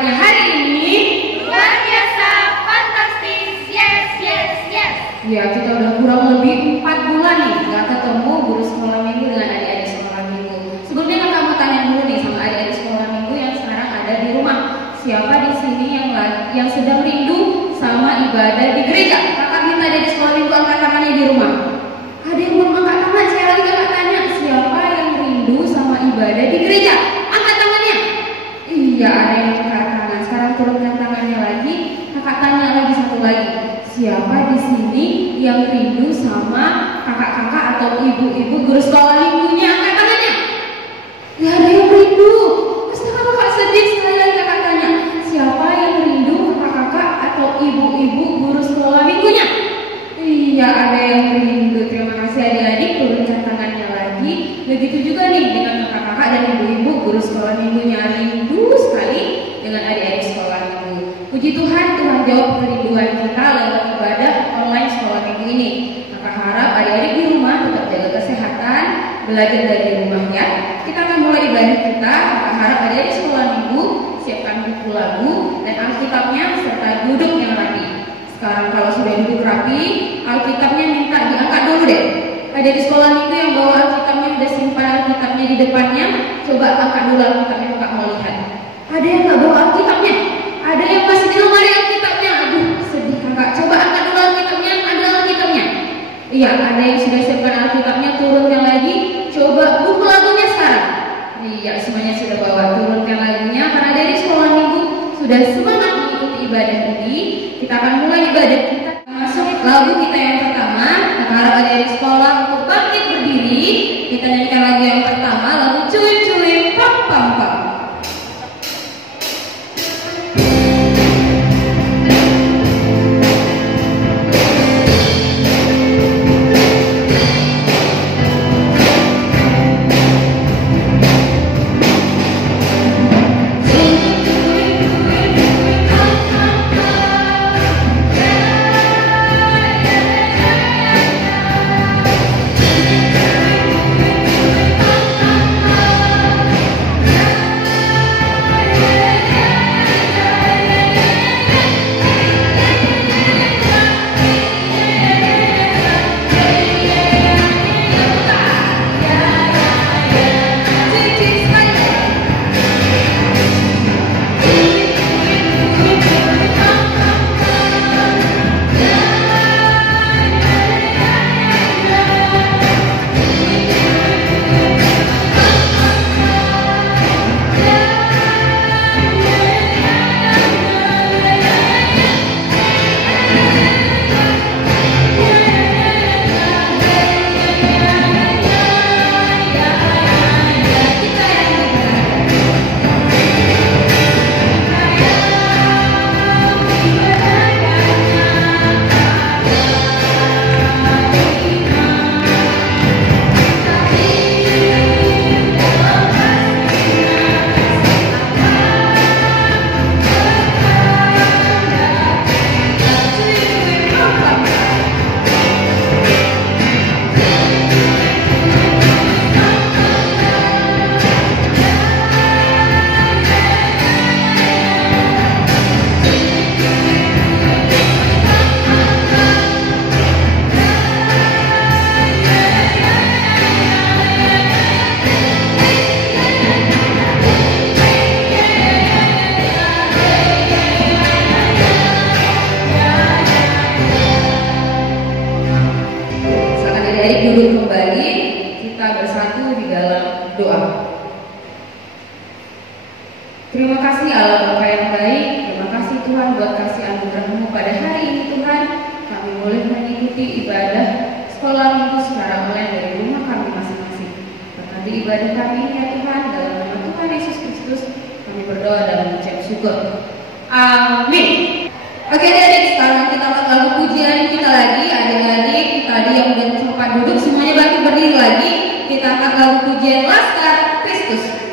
pada hari ini luar biasa, fantastis, yes, yes, yes. ya kita udah kurang lebih 4 bulan nih gak ketemu guru sekolah minggu dengan adik-adik sekolah minggu. Sebelumnya kakak mau tanya dulu nih sama adik-adik sekolah minggu yang sekarang ada di rumah. Siapa di sini yang sedang rindu sama ibadah di gereja? Kakak minta adik sekolah minggu angkat tangannya di rumah. Ada yang belum angkat tangan, saya lagi kakak tanya siapa yang rindu sama ibadah di gereja? Angkat tangannya. Iya, ada yang angkat tangan. Sekarang turunkan tangannya lagi. Kakak tanya lagi satu lagi. Siapa di sini yang rindu sama kakak-kakak atau ibu-ibu guru sekolah minggunya? Angkat tangannya. Ya ada yang rindu. Pasti kakak sedih. Sekali lagi kakak tanya. Siapa yang rindu kakak-kakak atau ibu-ibu guru sekolah minggunya? Iya ada yang rindu. Terima kasih adik-adik. Turunkan tangannya lagi. Begitu juga nih dengan kakak-kakak dan ibu-ibu guru sekolah minggunya. Rindu sekali dengan adik-adik sekolah minggu. Puji Tuhan, Tuhan jawab kerinduan kita lewat ibadah online sekolah minggu ini. Maka harap adik-adik di rumah tetap jaga kesehatan, belajar dari rumah ya. Kita akan mulai ibadah kita. Maka harap adik-adik sekolah minggu siapkan buku lagu dan Alkitabnya serta duduk yang rapi. Sekarang kalau sudah duduk rapi, Alkitabnya minta diangkat dulu deh. Ada di sekolah minggu yang bawa Alkitabnya udah simpan Alkitabnya di depannya, coba angkat dulu Alkitabnya, kakak mau lihat. Ada yang nggak bawa Alkitabnya? Ada yang masih di lemari Alkitabnya? Aduh sedih kakak. Coba angkat dulu Alkitabnya, ada Alkitabnya. Iya, ada yang sudah siapkan Alkitabnya, turunkan lagi. Coba buku lagunya sekarang. Iya, semuanya sudah bawa. Turunkan lagunya karena dari sekolah minggu sudah semangat mengikuti ibadah ini. Kita akan mulai ibadah kita. Masuk lagu kita yang pertama. Kita harap adik-adik sekolah untuk bangkit berdiri. Kita nyanyikan lagu yang pertama, lagu Cuy-Cuy Pam Pam Pam. Terima kasih Allah Bapa yang baik. Terima kasih Tuhan buat kasih anugerah-Mu pada hari ini Tuhan. Kami boleh mengikuti ibadah sekolah minggu secara online dari rumah kami masing-masing. Berkati ibadah kami ya Tuhan, dalam nama Tuhan Yesus Kristus kami berdoa dan mengucap syukur. Amin. Oke adik-adik, sekarang kita angkat lagu pujian kita lagi. Adik-adik tadi yang udah sempat duduk semuanya bangkit berdiri lagi. Kita angkat lagu pujian Laskar Kristus. Saya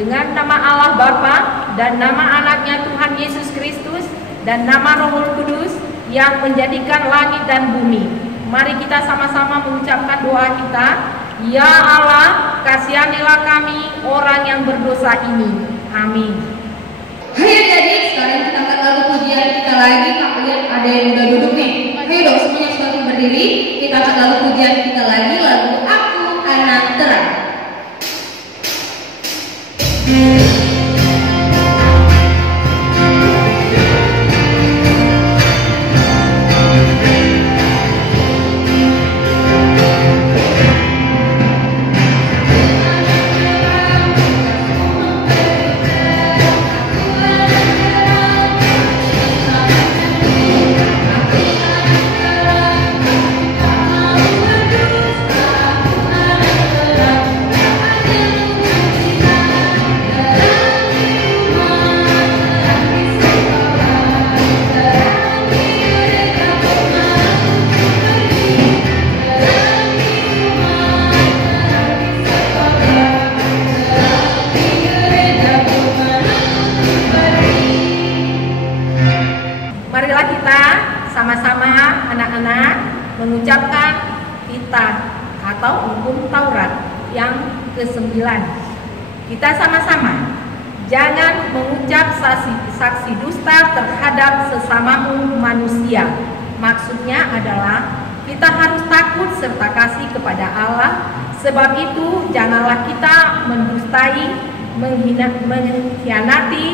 dengan nama Allah Bapa dan nama anaknya Tuhan Yesus Kristus dan nama Roh Kudus yang menjadikan langit dan bumi. Mari kita sama-sama mengucapkan doa kita. Ya Allah, kasihanilah kami orang yang berdosa ini. Amin. Ayo jadi sekarang kita angkat lagu pujian kita lagi. Kalian ada yang udah duduk nih. Ayo dong semuanya semakin berdiri. Kita angkat lagu pujian kita lagi, lagu Aku Anak Terang. Marilah kita sama-sama anak-anak mengucapkan Kitab atau hukum Taurat yang ke-9. Kita sama-sama jangan mengucap saksi dusta terhadap sesamamu manusia. Maksudnya adalah kita harus takut serta kasih kepada Allah. Sebab itu janganlah kita mendustai, mengkhianati,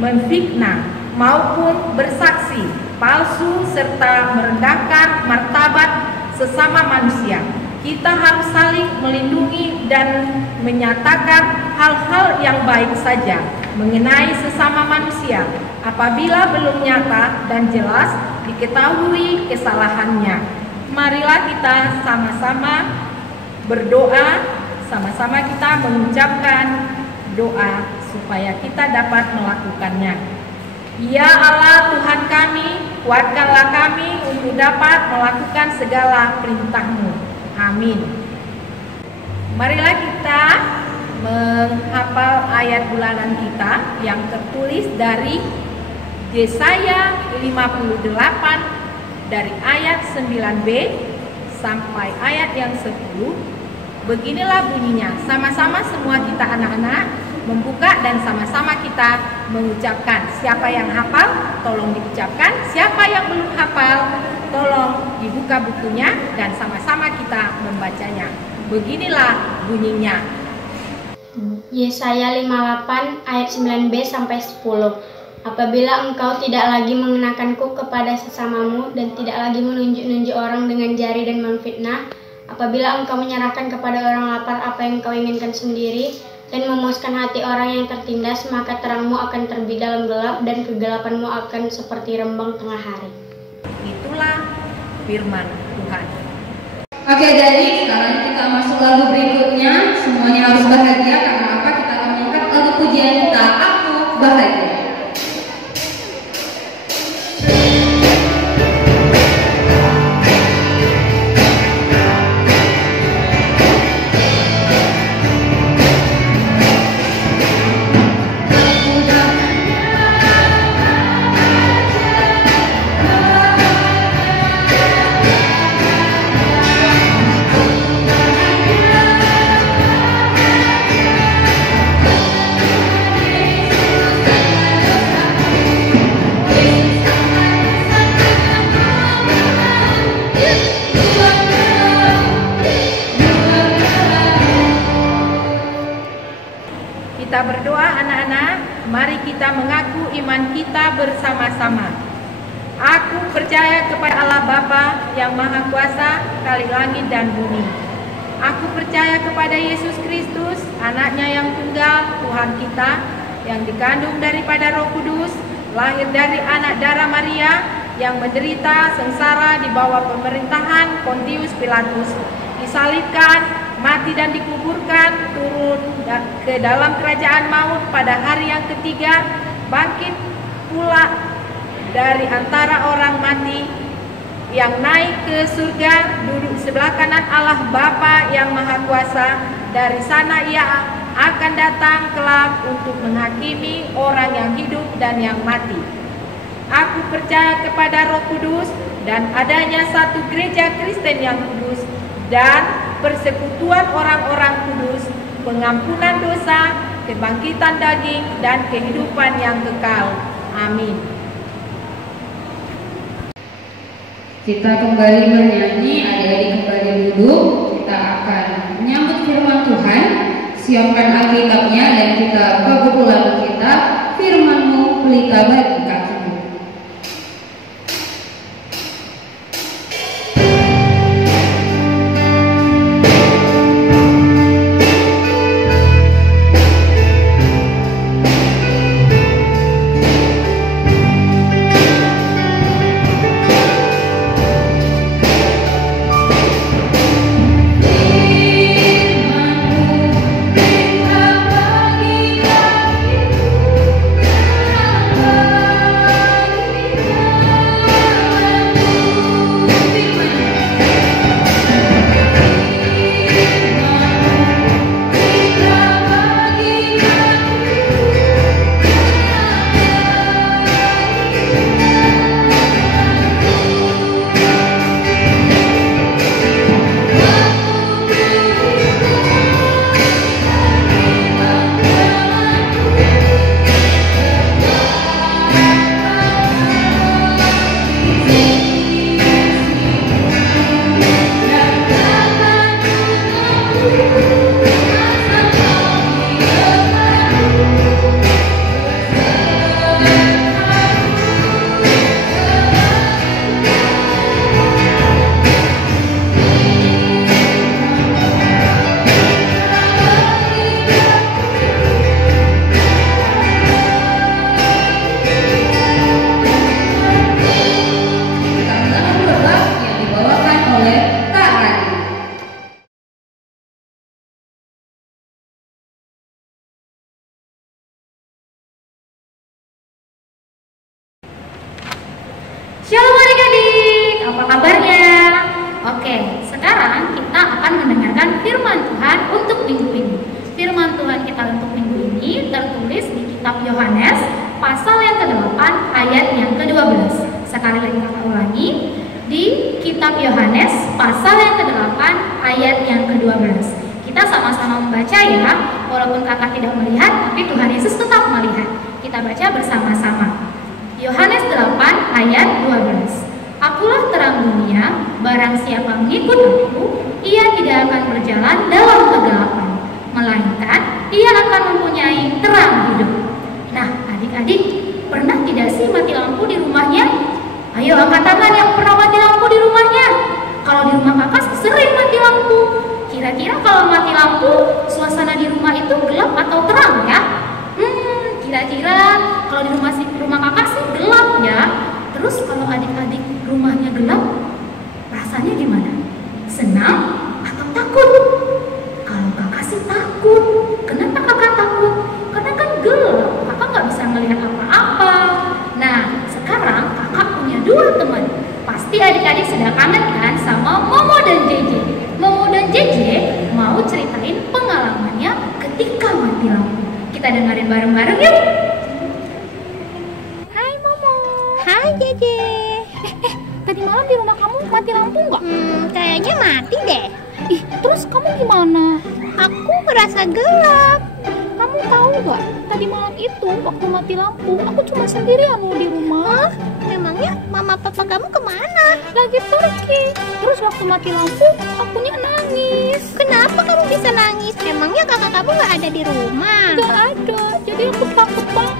menfitnah maupun bersaksi palsu serta merendahkan martabat sesama manusia. Kita harus saling melindungi dan menyatakan hal-hal yang baik saja mengenai sesama manusia apabila belum nyata dan jelas diketahui kesalahannya. Marilah kita sama-sama berdoa, sama-sama kita mengucapkan doa supaya kita dapat melakukannya. Ya Allah Tuhan kami, kuatkanlah kami untuk dapat melakukan segala perintah-Mu. Amin. Marilah kita menghafal ayat bulanan kita yang tertulis dari Yesaya 58 dari ayat 9b sampai ayat yang 10. Beginilah bunyinya. Sama-sama semua kita anak-anak membuka dan sama-sama kita mengucapkan. Siapa yang hafal, tolong diucapkan. Siapa yang belum hafal, tolong dibuka bukunya dan sama-sama kita membacanya. Beginilah bunyinya. Yesaya 58 ayat 9b sampai 10. Apabila engkau tidak lagi mengenakanku kepada sesamamu dan tidak lagi menunjuk-nunjuk orang dengan jari dan memfitnah, apabila engkau menyerahkan kepada orang lapar apa yang engkau inginkan sendiri dan memuaskan hati orang yang tertindas, maka terangmu akan terbit dalam gelap dan kegelapanmu akan seperti rembang tengah hari. Itulah firman Tuhan. Oke, jadi sekarang kita masuk lagu berikutnya. Semuanya harus bahagia karena apa? Kita akan mengangkat lagu pujian kita, Aku Bahagia. Kita berdoa anak-anak, mari kita mengaku iman kita bersama-sama. Aku percaya kepada Allah Bapa yang Maha Kuasa, Kali langit dan bumi. Aku percaya kepada Yesus Kristus, anaknya yang tunggal, Tuhan kita, yang dikandung daripada Roh Kudus, lahir dari anak darah Maria, yang menderita sengsara di bawah pemerintahan Pontius Pilatus, disalibkan, mati dan dikuburkan, turun ke dalam kerajaan maut pada hari yang ketiga, bangkit pula dari antara orang mati, yang naik ke surga, duduk sebelah kanan Allah Bapa yang Maha Kuasa. Dari sana ia akan datang kelak untuk menghakimi orang yang hidup dan yang mati. Aku percaya kepada Roh Kudus dan adanya satu gereja Kristen yang kudus dan persekutuan orang-orang kudus, pengampunan dosa, kebangkitan daging, dan kehidupan yang kekal. Amin. Kita kembali bernyanyi, adik-adik kembali duduk. Kita akan menyambut firman Tuhan. Siapkan Alkitabnya dan kita buka buku lalu kita, firman-Mu pelita bagi kakiku. Shalom adik-adik, apa kabarnya? Oke, sekarang kita akan mendengarkan firman Tuhan untuk minggu ini. Firman Tuhan kita untuk minggu ini tertulis di kitab Yohanes pasal yang ke-8 ayat yang ke-12. Sekali lagi kakak ulangi, di kitab Yohanes pasal yang ke-8 ayat yang ke-12. Kita sama-sama membaca ya, walaupun kakak tidak melihat, tapi Tuhan Yesus tetap melihat. Kita baca bersama-sama. Yohanes 8 ayat 12. Akulah terang dunia, barang siapa mengikut aku, ia tidak akan berjalan dalam kegelapan, melainkan ia akan mempunyai terang hidup. Nah, adik-adik, pernah tidak sih mati lampu di rumahnya? Ayo angkat tangan yang pernah mati lampu di rumahnya. Kalau di rumah kakak sering mati lampu. Kira-kira kalau mati lampu, suasana di rumah itu gelap atau terang ya? Kira-kira kalau di rumah kakak sih gelap ya. Terus kalau adik-adik rumahnya gelap, rasanya gimana? Senang atau takut? Kalau kakak sih takut. Kenapa kakak takut? Karena kan gelap, kakak nggak bisa melihat apa-apa. Nah, sekarang kakak punya 2 teman. Pasti adik-adik sudah kangen kan sama Momo dan JJ. Momo dan JJ mau ceritain pengalamannya ketika mati lampu. Kita dengerin bareng-bareng yuk. Hai Momo. Hai Jeje. Tadi malam di rumah kamu mati lampu nggak? Kayaknya mati deh. Ih, terus kamu gimana? Aku merasa gelap. Kamu tahu nggak? Tadi malam itu waktu mati lampu, aku cuma sendirian loh di rumah. Memangnya mama papa kamu kemana? Lagi pergi. Terus waktu mati lampu, akunya nangis. Kenapa kamu bisa nangis? Emangnya kakak kamu nggak ada di rumah? Nggak ada, jadi aku takut banget.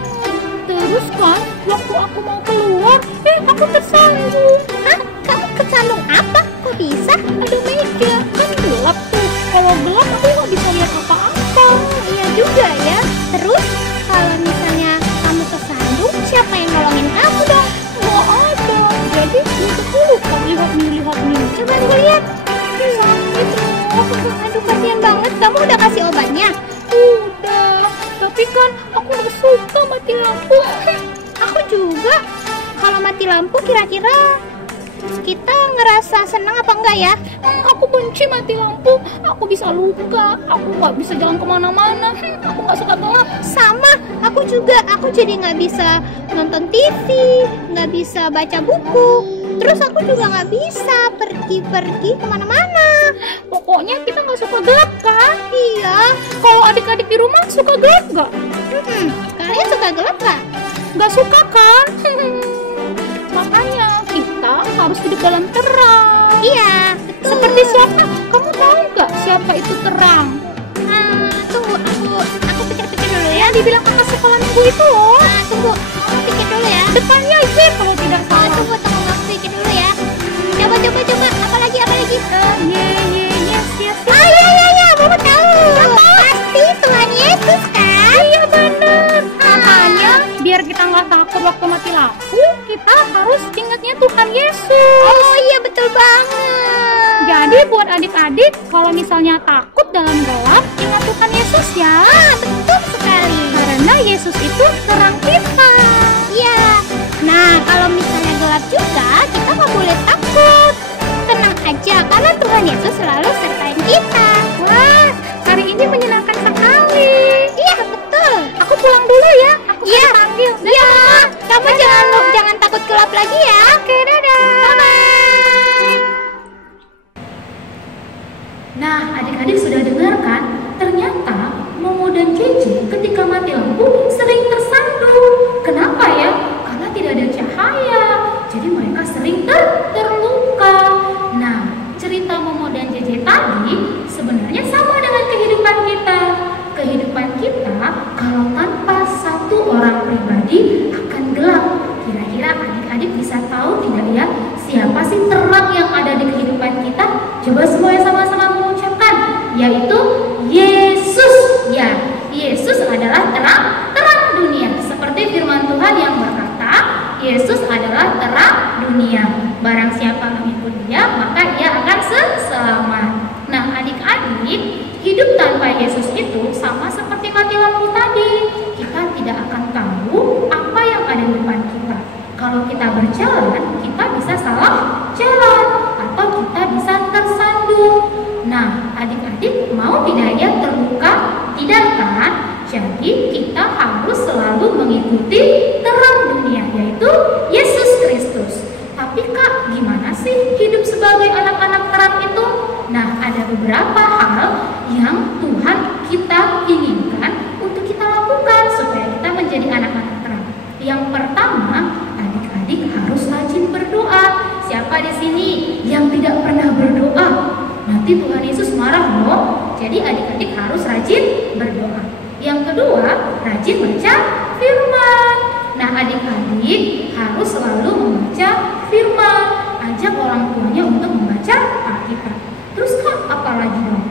Terus kan, waktu aku mau keluar, aku tersandung. Hah? Kamu kesandung apa? Kok bisa? Ada meja, kan gelap tuh. Kalau gelap aku nggak bisa lihat apa-apa. Iya juga ya. Terus kalau misalnya kamu kesandung, siapa yang nolongin kamu dong? Nggak ada. Jadi untuk dulu kan lihat nih. Coba gue lihat. Sakit loh. Aduh kasihan banget. Kamu udah kasih obatnya? Udah. Tapi kan aku nggak suka mati lampu. Aku juga. Kalau mati lampu kira-kira kita ngerasa senang apa enggak ya? Aku benci mati lampu, aku bisa luka, aku nggak bisa jalan kemana-mana, aku nggak suka gelap. Sama, aku juga. Aku jadi nggak bisa nonton TV, nggak bisa baca buku. Terus aku juga nggak bisa pergi-pergi kemana-mana. Pokoknya kita nggak suka gelap kan? Iya. Kalau adik-adik di rumah suka gelap nggak? Kalian suka gelap nggak? Nggak suka kan? Makanya kita harus hidup dalam terang. Iya, betul. Seperti siapa? Kamu tahu nggak siapa itu terang? Tunggu, aku pikir-pikir dulu ya. Dibilang kakak sekolah minggu itu loh. Tunggu, aku pikir dulu ya. Depannya Y kalau tidak salah. Tunggu, aku pikir dulu ya. Coba. Apa lagi? Yes. Iya, mau tahu. Pasti Tuhan Yesus kan? Iya benar. Makanya biar kita nggak takut waktu mati lampu, kita harus ingatnya Tuhan Yesus. Oh iya, betul banget. Jadi buat adik-adik, kalau misalnya takut dalam gelap, ingat Tuhan Yesus ya. Betul sekali. Karena Yesus itu terang kita. Iya. Nah, kalau misalnya gelap juga, kita nggak boleh takut. Tenang aja, karena Tuhan Yesus selalu sertai kita. Wah, hari ini menyenangkan sekali. Iya, betul. Aku pulang dulu ya. Aku panggil. Iya. Kamu jangan takut gelap lagi ya. Oke, dadah. Bye-bye. Nah, adik-adik sudah dengarkan? Ternyata Momo dan Jeje ketika mati lampu sering tersandung. Kenapa ya? Karena tidak ada cahaya. Jadi mereka sering terluka. Nah, cerita Momo dan Jeje tadi sebenarnya sama dengan kehidupan kita. Kehidupan kita kalau tanpa satu orang pribadi akan gelap. Kira-kira adik-adik bisa tahu tidak ya siapa sih terang yang ada di kehidupan kita? Coba semuanya sama-sama mengucapkan, yaitu Yesus. Ya, Yesus adalah terang dunia. Seperti firman Tuhan yang berkata, Yesus adalah terang dunia. Barang siapa mengikut Dia, maka ia akan selamat. Nah, adik-adik, hidup tanpa Yesus itu sama seperti mati lampu tadi. Kita tidak akan tahu apa yang ada di depan kita. Kalau kita berjalan, kita bisa salah jalan atau kita bisa tersandung. Nah, adik-adik mau tidak ya terluka? Tidak kan? Jadi kita harus selalu mengikuti terang dunia, yaitu Yesus Kristus. Tapi Kak, gimana sih hidup sebagai anak-anak terang itu? Nah, ada beberapa hal yang Tuhan kita inginkan untuk kita lakukan supaya kita menjadi anak-anak terang. Yang pertama, adik-adik harus rajin berdoa. Siapa di sini yang tidak pernah berdoa? Nanti Tuhan Yesus marah loh. Jadi adik-adik harus rajin berdoa. Yang kedua, rajin baca firman. Nah, adik-adik harus selalu membaca firman. Ajak orang tuanya untuk membaca Alkitab. Terus Kak, apa lagi dong?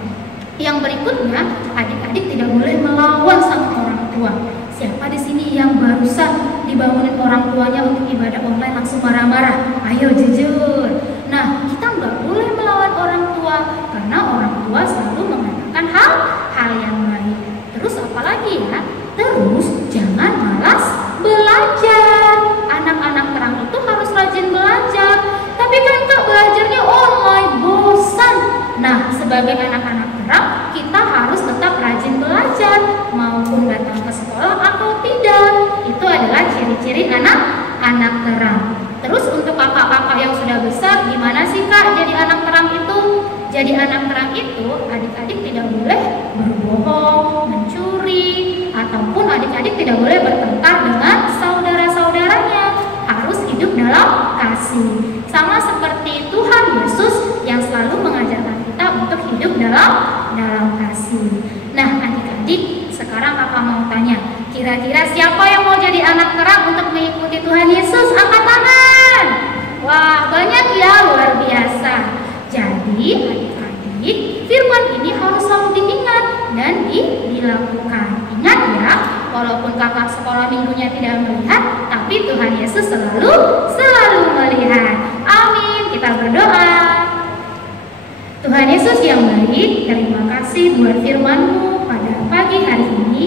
Yang berikutnya, adik-adik tidak boleh melawan sama orang tua. Siapa di sini yang barusan dibangunin orang tuanya untuk ibadah online langsung marah-marah? Ayo jujur. Nah, kita nggak boleh melawan orang tua karena orang tua selalu mengatakan hal yang baik. Terus apa lagi ya? Terus jangan malas belajar. Anak-anak terang itu harus rajin belajar. Tapi kan Kak, belajarnya online, bosan. Nah, sebagai anak-anak terang, kita harus tetap rajin belajar, maupun datang ke sekolah atau tidak. Itu adalah ciri-ciri anak-anak terang. Terus untuk kakak-kakak yang sudah besar, gimana sih Kak jadi anak terang itu? Jadi anak terang itu, adik-adik tidak boleh berbohong, mencuri, ataupun adik-adik tidak boleh bertengkar dengan saudara-saudaranya. Harus hidup dalam kasih. Sama seperti Tuhan Yesus yang selalu mengajarkan kita untuk hidup dalam kasih. Nah, adik-adik, sekarang kakak mau tanya, kira-kira siapa yang mau jadi anak terang untuk mengikuti Tuhan Yesus? Angkat tangan. Wah, banyak ya, luar biasa. Jadi, adik-adik, firman ini harus selalu diingat dan dilakukan. Ingat ya, walaupun kakak sekolah minggunya tidak melihat, tapi Tuhan Yesus selalu melihat. Amin. Kita berdoa. Tuhan Yesus yang baik, terima kasih buat firman-Mu pada pagi hari ini,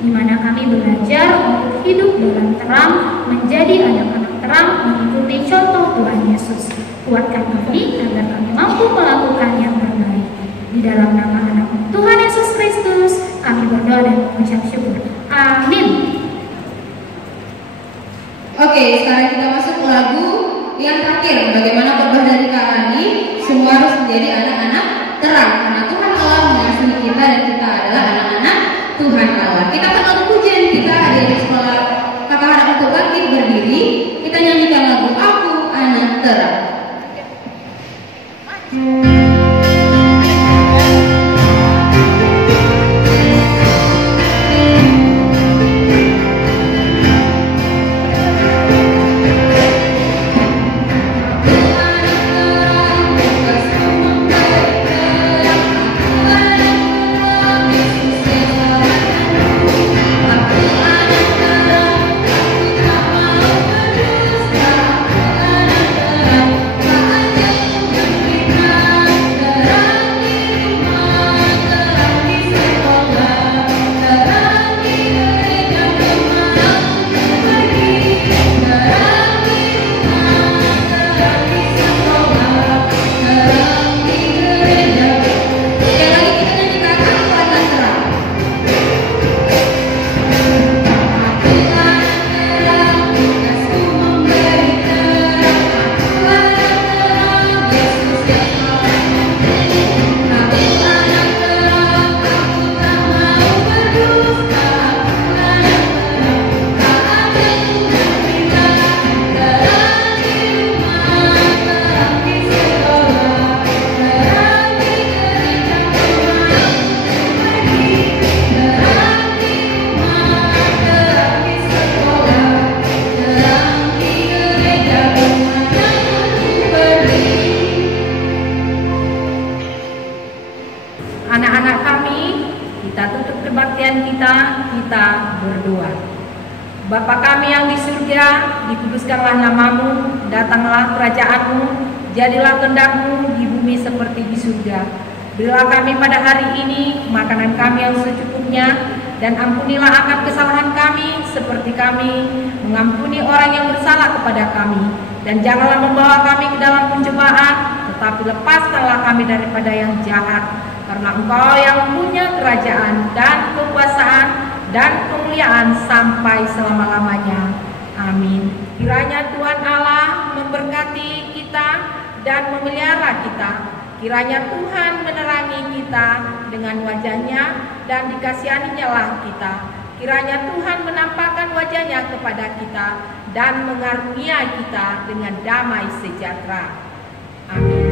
di mana kami belajar untuk hidup dalam terang, menjadi anak-anak terang, mengikuti contoh Tuhan Yesus. Kuatkan kami agar kami mampu melakukan yang terbaik. Di dalam nama anak Tuhan Yesus Kristus, kami berdoa dan mengucap syukur. Amin. Oke, sekarang kita masuk ke lagu yang terakhir. Bagaimana khotbah dari Kak Rani? Semua harus menjadi anak-anak terang, karena Tuhan Allah mengasihi kita dan kita adalah anak-anak Tuhan Allah. Kita akan lagu pujian kita di sekolah Kakak Anak untuk bangkit berdiri. Kita nyanyikan lagu Aku Anak Terang. Anak-anak kami, kita tutup kebaktian kita berdoa. Bapa kami yang di surga, dikuduskanlah namamu, datanglah kerajaanmu, jadilah kehendak-Mu di bumi seperti di surga. Berilah kami pada hari ini makanan kami yang secukupnya, dan ampunilah akan kesalahan kami seperti kami mengampuni orang yang bersalah kepada kami. Dan janganlah membawa kami ke dalam pencobaan, tetapi lepaskanlah kami daripada yang jahat. Karena Engkau yang punya kerajaan dan kekuasaan dan kemuliaan sampai selama-lamanya. Amin. Kiranya Tuhan Allah memberkati kita dan memelihara kita. Kiranya Tuhan menerangi kita dengan wajahnya dan dikasihaninya lah kita. Kiranya Tuhan menampakkan wajahnya kepada kita dan mengaruniai kita dengan damai sejahtera. Amin.